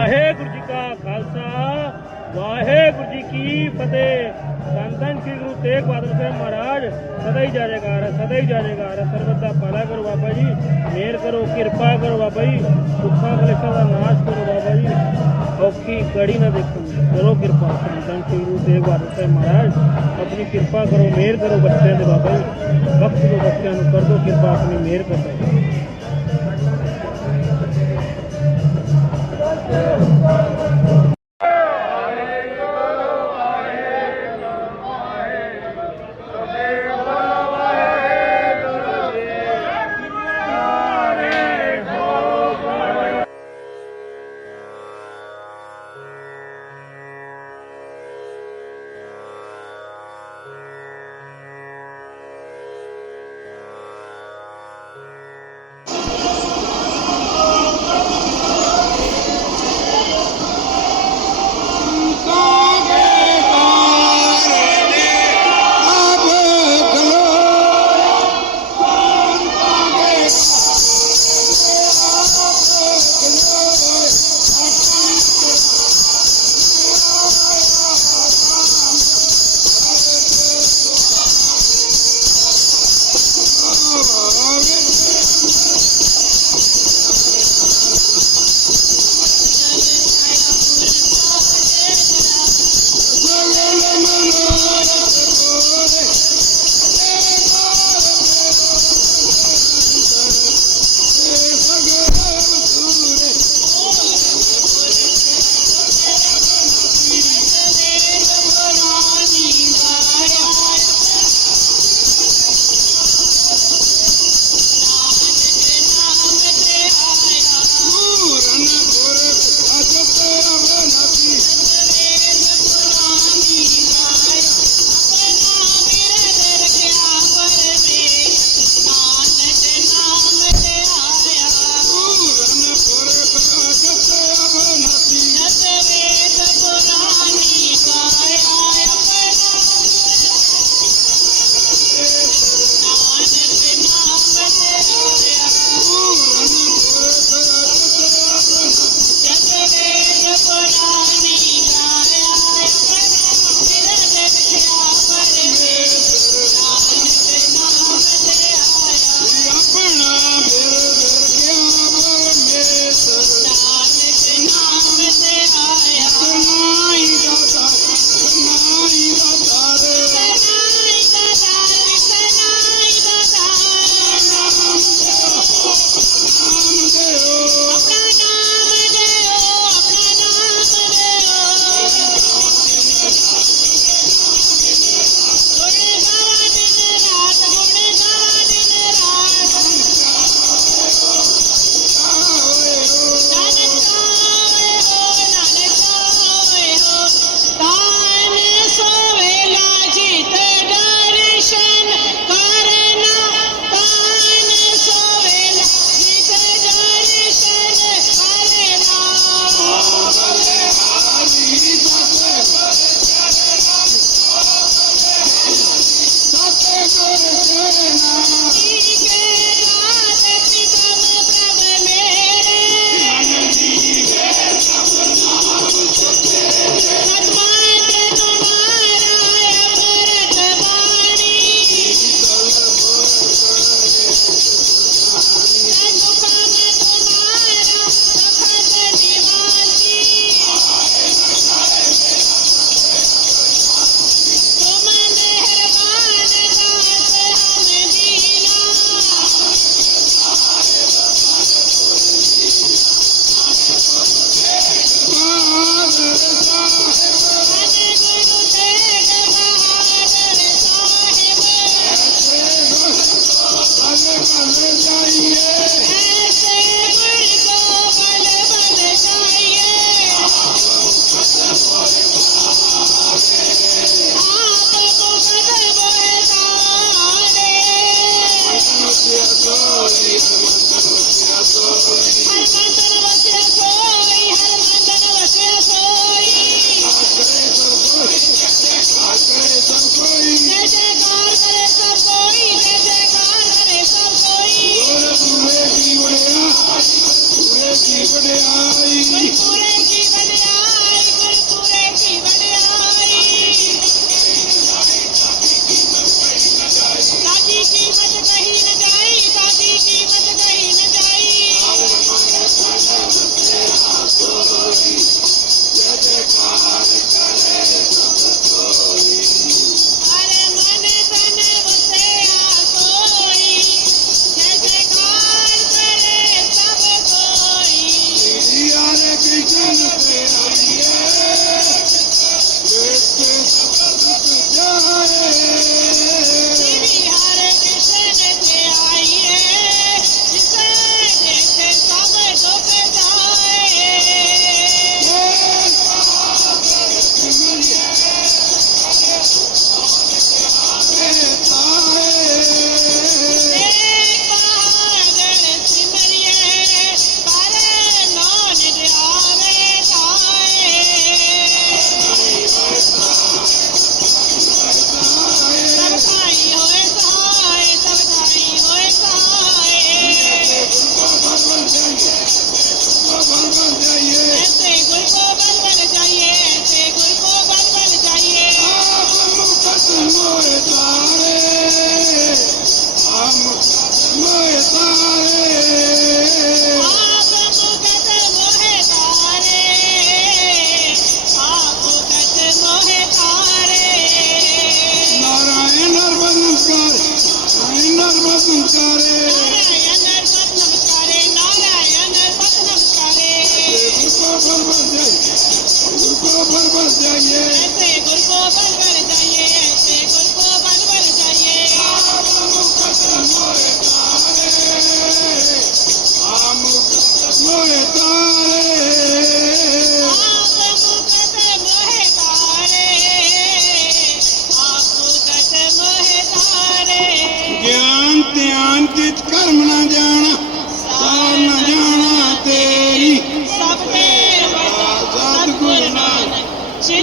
ਵਾਹਿਗੁਰੂ ਜੀ ਕਾ ਖਾਲਸਾ, ਵਾਹਿਗੁਰੂ ਜੀ ਕੀ ਫਤਿਹ। ਧੰਨ ਸ੍ਰੀ ਗੁਰੂ ਤੇਗ ਬਹਾਦਰ ਸਾਹਿਬ ਮਹਾਰਾਜ, ਸਦਾ ਹੀ ਜੈ ਜੈਕਾਰ ਹੈ, ਸਦਾ ਹੀ ਜੈ ਸਰਬਤ ਦਾ ਭਲਾ ਕਰੋ ਬਾਬਾ ਜੀ, ਮਿਹਰ ਕਰੋ, ਕਿਰਪਾ ਕਰੋ ਬਾਬਾ ਜੀ ਦੁੱਖਾਂ ਕਲੇਸ਼ਾਂ ਦਾ ਨਾਸ਼ ਕਰੋ ਬਾਬਾ ਜੀ। ਔਖੀ ਕੜੀ ਨਾ ਦੇਖੋ, ਕਰੋ ਕਿਰਪਾ। ਧੰਨ ਸ੍ਰੀ ਗੁਰੂ ਤੇਗ ਬਹਾਦਰ ਸਾਹਿਬ ਮਹਾਰਾਜ, ਆਪਣੀ ਕਿਰਪਾ ਕਰੋ, ਮਿਹਰ ਕਰੋ ਬੱਚਿਆਂ ਦੇ ਬਾਬਾ ਜੀ। ਬਖਸ਼ ਦਿਓ ਬੱਚਿਆਂ ਨੂੰ ਕਰ ਦਿਓ ਕਿਰਪਾ, ਆਪਣੀ ਮਿਹਰ ਕਰੋ। Yeah.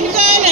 Amen.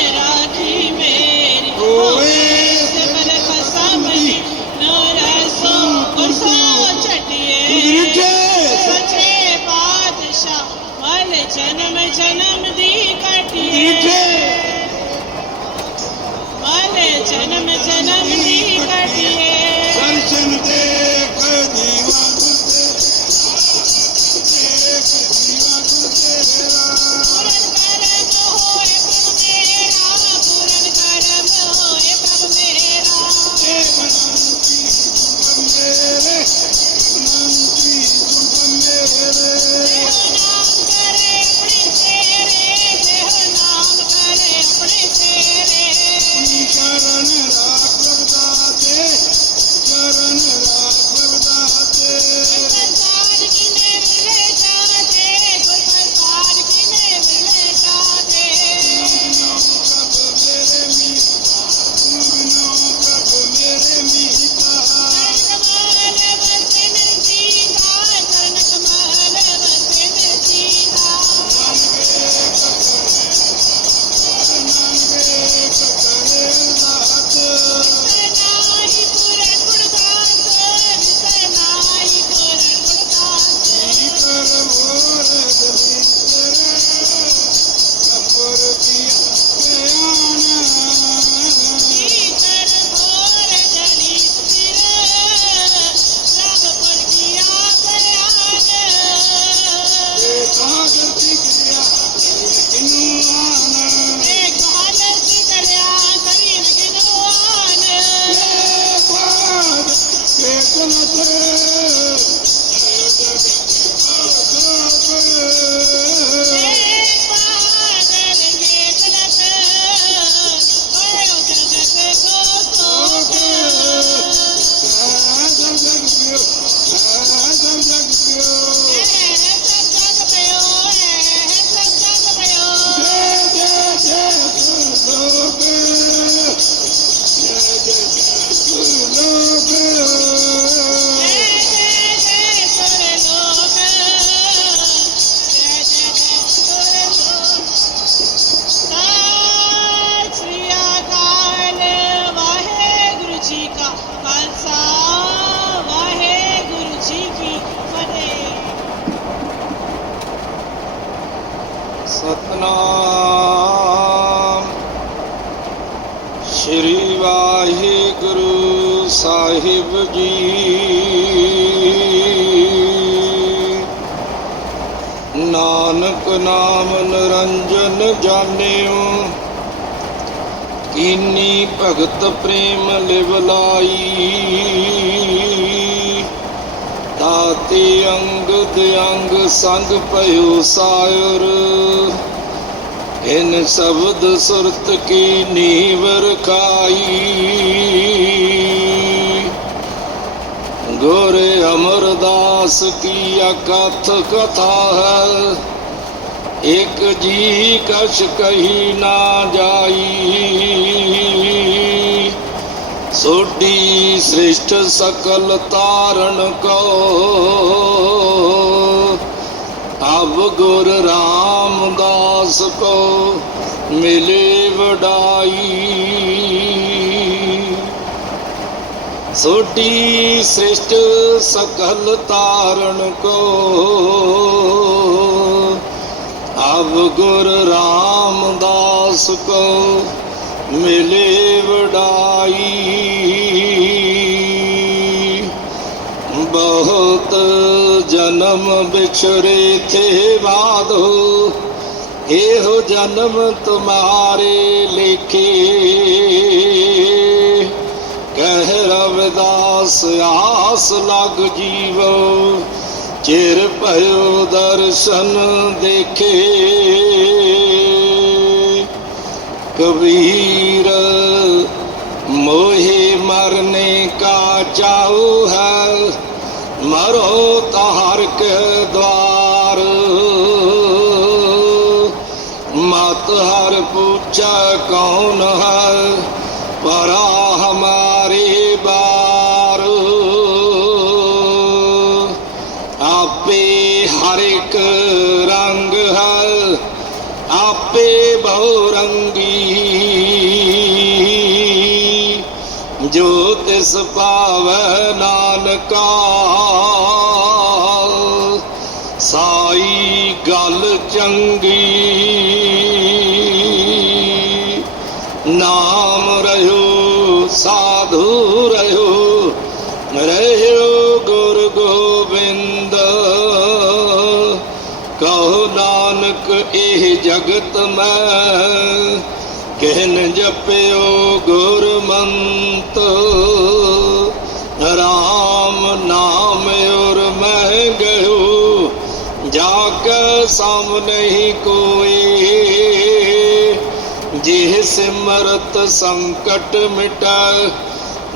ਪ੍ਰੇਮ ਲਿਵਲਾਈ ਤਾਤੇ ਅੰਗ ਅੰਗ ਸੰਗ ਭਇਓ ਸਾਇਰ ਇਨ ਸ਼ਬਦ ਸੁਰਤ ਕੀ ਨੀਵ ਰਖਾਈ ਗੁਰ ਅਮਰਦਾਸ ਕੀ ਅਕਥ ਕਥਾ ਹੈ। ਇਕ ਜੀ ਕਛ ਕਹੀ ਨਾ ਜਾਈ। ਸੋਢੀ ਸ੍ਰਿਸ਼ਟ ਸਕਲ ਤਾਰਨ ਕੋ। ਅਬ ਗੁਰ ਰਾਮਦਾਸ ਕੋ ਮਿਲੇ ਵਡਾਈ। ਸੋਢੀ ਸ੍ਰਿਸ਼ਟ ਸਕਲ ਤਾਰਨ ਕੋ। ਅਬ ਗੁਰ ਰਾਮਦਾਸ ਕੋ ਮਿਲੇ ਵਡਾਈ। ਜਨਮ ਵਿਛੜੇ ਤੇ ਬਾਦ ਹੋ ਇਹੋ ਜਨਮ ਤੁਮਾਰੇ ਲਿਖੇ। ਕਹਿ ਰਵਿਦਾਸ, ਆਸ ਲਗ ਜੀਵੋ। ਚਿਰ ਭਇਓ ਦਰਸ਼ਨ ਦੇਖੇ। ਕਬੀਰ, ਮੋਹੇ ਮਰਨੇ ਕਾ ਚਾਹੂ कौन है परा हमारे बार आपे हर एक रंग है आपे बहुरंगी जो तिस पावै नानका ਇਹ ਮੈਂ, ਕਹਿਨ ਜਪਿਓ ਗੁਰਮੰਤ। ਰਾਮ ਨਾਮ ਔਰ ਮੈਂ ਗਇਓ ਜਾ ਕੇ ਸਮ ਨਹੀਂ ਕੋਏ ਜਿਹ ਸਿਮਰਤ ਸੰਕਟ ਮਿਟੈ,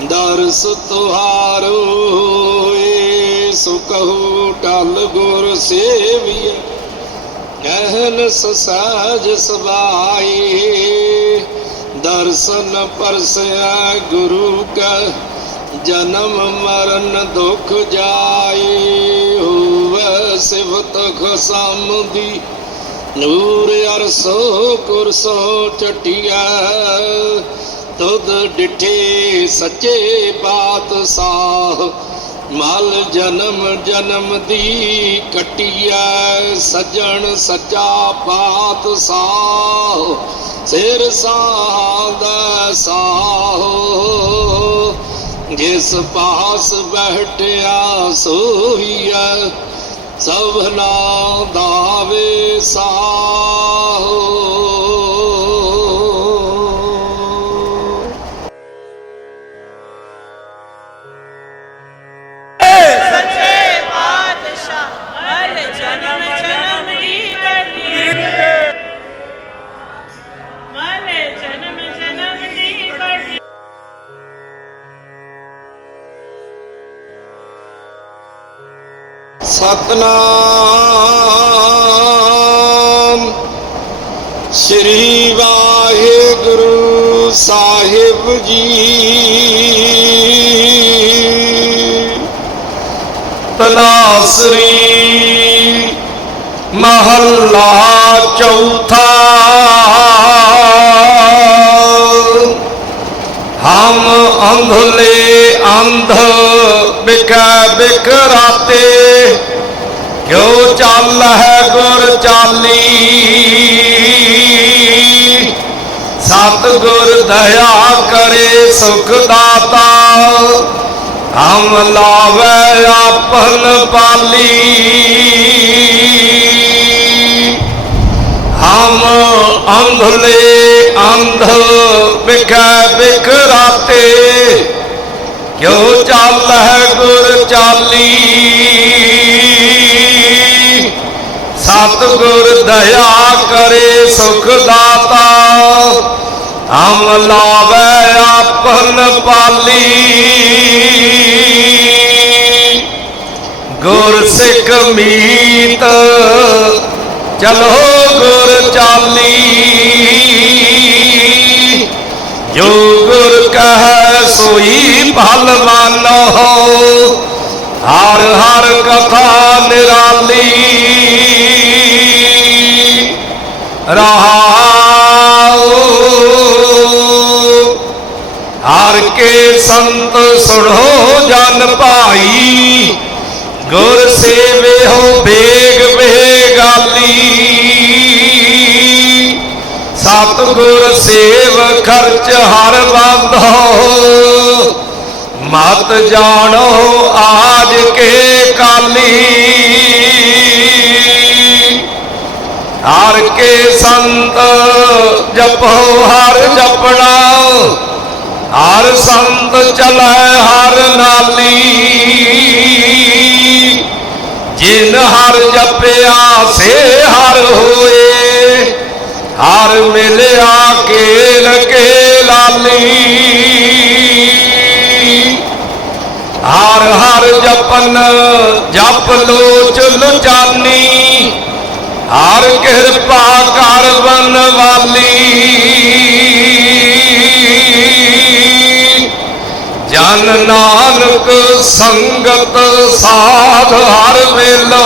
ਦਰਸ ਤੁਹਾਰੋ। ਏ ਸੁਕਹੁ ਟਲ ਗੁਰ ਸੇਵੀਏ ਕਹਿਨ ਸਸਾਜ ਸਬਾਈ। ਦਰਸ਼ਨ ਪਰਸਿਆ ਗੁਰੂ ਕਾ, ਜਨਮ ਮਰਨ ਦੁਖ ਜਾਏ ਹੋਵੇ ਸਿਵਤ ਖਸਮ ਨੂਰ ਅਰਸੋ ਕੁਰਸੋ ਚਟਿਆ ਤੁਧ ਡਿਠੇ ਸੱਚੇ ਪਾਤਸ਼ਾਹ ਮਲ ਜਨਮ ਜਨਮ ਦੀ ਕਟਿਆ ਸਜਣ ਸੱਚਾ ਪਾਤਸ਼ਾਹ। ਸਿਰ ਸਾਦਾ ਸਾਹ, ਜਿਸ ਪਾਸ ਬੈਠਿਆ ਸੋਹੀਐ ਸਭਨਾ ਦਾਵੇ ਸਾਹ। ਪਹਿਲਾ ਸ੍ਰੀ ਮਹੱਲਾ ਚੌਥਾ। ਹਮ ਅੰਧਲੇ ਅੰਧ ਬਿਕੈ ਬਿਕ ਰਾਤੇ, ਕਿਉ ਚੱਲ ਹੈ ਗੁਰ ਚਾਲੀ? ਸਤ ਗੁਰ ਦਇਆ ਕਰੇ ਸੁਖ ਦਾਤਾ। ਹਮ ਲਾਵੇ ਆਪਨ ਪਾਲੀ। ਹਮ ਅੰਧਲੇ ਅੰਧ ਵਿਖੈ ਬਿਖਰਾਤੇ ਕਿਉ ਚੱਲ ਹੈ ਗੁਰ ਚਾਲੀ? ਸਤਿਗੁਰ ਦਇਆ ਕਰੇ ਸੁਖ ਦਾਤਾ। ਹਮ ਲਾਵੇ ਆਪਨ ਪਾਲੀ। ਗੁਰ ਸਿੱਖ ਮੀਤ, ਚਲੋ ਗੁਰ ਚਾਲੀ। ਜੋ ਗੁਰ ਕਹੈ ਸੋਈ ਭਲ ਮਾਨੋ ਹਰ ਹਰ ਕਥਾ ਨਿਰਾਲੀ। ਰਹਾਉ ਹਰ ਕੇ ਸੰਤ ਸੁਣੋ ਜਨ ਭਾਈ। ਗੁਰ ਸੇਵੇ ਹੋ ਬੇਗ ਬੇਗਾਲੀ। ਸਤਿਗੁਰ ਸੇਵ ਖਰਚ ਹਰ ਬੰਧੋ ਮਤ ਜਾਣੋ ਆਜ ਕੇ ਕਾਲੀ। ਹਰ ਕੇ ਸੰਤ ਜਪੋ ਹਰ ਜਪਣਾ। ਹਰ ਸੰਤ ਚਲੈ ਹਰ ਨਾਲੀ। ਜਿਨ ਹਰ ਜਪਿਆ ਸੇ ਹਰ ਹੋਏ। ਹਰ ਮਿਲਿਆ ਕੇਲ ਕੇ ਲਾਲੀ ਹਰ ਹਰ ਜਪਨ ਜਪ ਲੋਚ ਲੁਚਾਨੀ। ਹਰ ਕਿਰਪਾ ਕਰ ਬਨ ਵਾਲੀ ਜਨ ਨਾਨਕ ਸੰਗਤ ਸਾਧ ਹਰ ਵੇਲੋ।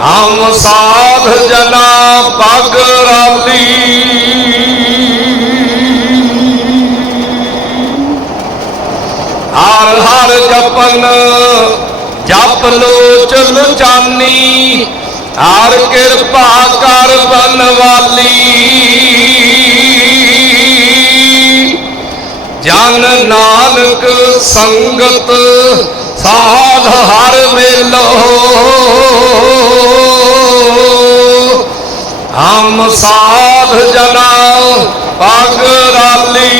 ਹਮ ਸਾਧ ਜਨਾ ਪਗ ਰਾਲੀ। ਹਰ ਹਰ ਜਪਨ ਜਪ ਲੋਚ ਲੁਚਾਨੀ ਹਰ ਕਿਰਪਾ ਕਰ ਬਨ ਵਾਲੀ। ਜਨ ਨਾਨਕ ਸੰਗਤ, ਸਾਧ ਹਰ ਵੇਲੋ। ਹਮ ਸਾਧ ਜਨਾ ਪਗ ਰਾਲੀ।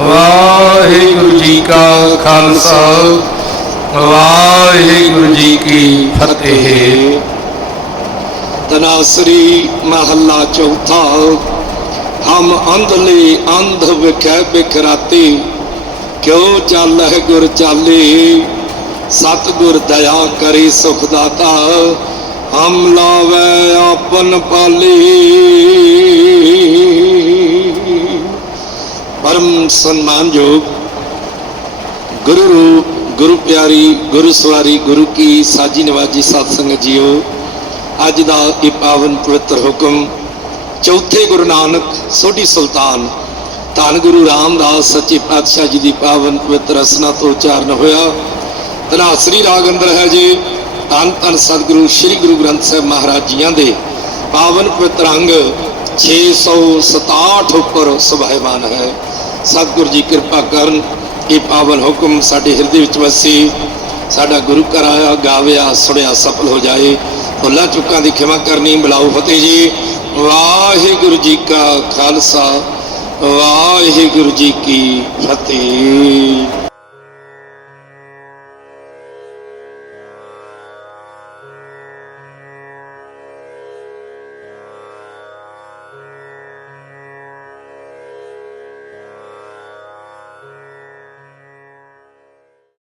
ਵਾਹਿਗੁਰੂ ਜੀ ਕਾ ਖਾਲਸਾ, ਵਾਹਿਗੁਰੂ ਜੀ ਕੀ ਫਤਿਹ। ਤਨਾਸਰੀ ਮਹੱਲਾ ਚੌਥਾ ਹਮ ਅੰਧਲੇ ਅੰਧ ਵਿਖੈ ਬਿਖਰਾਤੇ ਕਿਉ ਚਾਲਹਿ ਗੁਰ ਚਾਲੇ ਸਤਿਗੁਰ ਦਇਆ ਕਰੇ ਸੁਖ ਦਾਤਾ ਹਮ ਲਾਵੇ ਆਪਨ ਪਾਲੀ ਪਰਮ ਸਨਮਾਨਯੋਗ ਗੁਰੂ ਰੂਪ ਗੁਰੂ ਪਿਆਰੀ ਗੁਰੂ ਸਵਾਰੀ ਗੁਰੂ ਕੀ ਸਾਜੀ ਨਵਾਜੀ ਸਤ ਸੰਗਤ ਜੀਓ ਅੱਜ ਦਾ ਇਹ ਪਾਵਨ ਪਵਿੱਤਰ ਹੁਕਮ ਚੌਥੇ ਗੁਰੂ ਨਾਨਕ ਸੋਢੀ ਸੁਲਤਾਨ ਧੰਨ ਗੁਰੂ ਰਾਮਦਾਸ ਸੱਚੇ ਪਾਤਸ਼ਾਹ ਜੀ ਦੀ ਪਾਵਨ ਪਵਿੱਤਰ ਰਸਨਾ ਤੋਂ ਉਚਾਰਨ ਹੋਇਆ। ਤਨਾਸਰੀ ਰਾਗ ਅੰਦਰ ਹੈ ਜੀ, ਧੰਨ ਧੰਨ ਸਤਿਗੁਰੂ ਸ੍ਰੀ ਗੁਰੂ ਗ੍ਰੰਥ ਸਾਹਿਬ ਮਹਾਰਾਜ ਜੀਆਂ ਦੇ ਪਾਵਨ ਪਵਿੱਤਰ ਅੰਗ 667 ਉੱਪਰ ਸੁਭਾਇਮਾਨ ਹੈ। ਸਤਿਗੁਰੂ ਜੀ ਕਿਰਪਾ ਕਰਨ ਇਹ ਪਾਵਨ ਹੁਕਮ ਸਾਡੇ ਹਿਰਦੇ ਵਿੱਚ ਵਸੇ, ਸਾਡਾ ਗੁਰੂ ਘਰ ਆਇਆ, ਗਾਵਿਆ, ਸੁਣਿਆ, ਸਫਲ ਹੋ ਜਾਏ। ਭੁੱਲਾਂ ਚੁੱਕਾਂ ਦੀ ਖਿਮਾ ਕਰਨੀ ਬਲਾਉ ਫਤਿਹ ਜੀ। ਵਾਹਿਗੁਰੂ ਜੀ ਕਾ ਖਾਲਸਾ, ਵਾਹਿਗੁਰੂ ਜੀ ਕੀ ਫਤਿਹ।